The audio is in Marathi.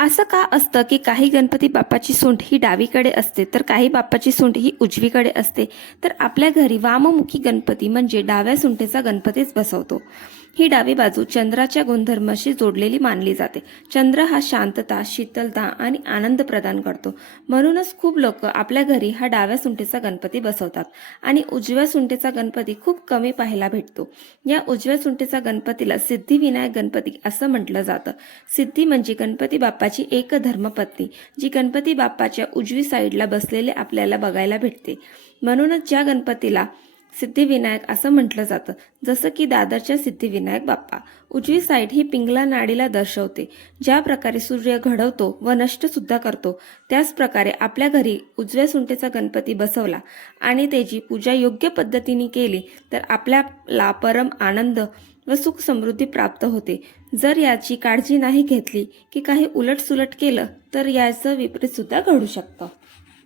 असं का असतं की काही गणपती बाप्पाची सोंड ही डावीकडे असते तर काही बाप्पाची सोंड ही उजवीकडे असते? तर आपल्या घरी वाममुखी गणपती म्हणजे डाव्या सुंठेचा गणपतीच बसवतो. ही डावी बाजू चंद्राच्या गुणधर्माशी जोडलेली मानली जाते. चंद्र हा शांतता, शीतलता आणि आनंद प्रदान करतो. म्हणूनच खूप लोक आपल्या घरी हा डाव्या सुंठेचा गणपती बसवतात आणि उजव्या सुंठेचा गणपती खूप कमी पाहायला भेटतो. या उजव्या सुंठेचा गणपतीला सिद्धिविनायक गणपती असं म्हटलं जातं. सिद्धी म्हणजे गणपती बाप्पाची एक धर्मपत्नी, जी गणपती बाप्पाच्या उजवी साईडला बसलेले आपल्याला बघायला भेटते. म्हणूनच ज्या गणपतीला सिद्धिविनायक असं म्हटलं जातं. जसं की दादरच्या सिद्धिविनायक बाप्पा. उजवी साईड ही पिंगला नाडीला दर्शवते. ज्या प्रकारे सूर्य घडवतो व नष्ट सुद्धा करतो, त्याच प्रकारे आपल्या घरी उजव्या सुंठेचा गणपती बसवला आणि त्याची पूजा योग्य पद्धतीने केली तर आपल्याला परम आनंद व सुख समृद्धी प्राप्त होते. जर याची काळजी नाही घेतली की काही उलटसुलट केलं तर याचं विपरीत सुद्धा घडू शकतं.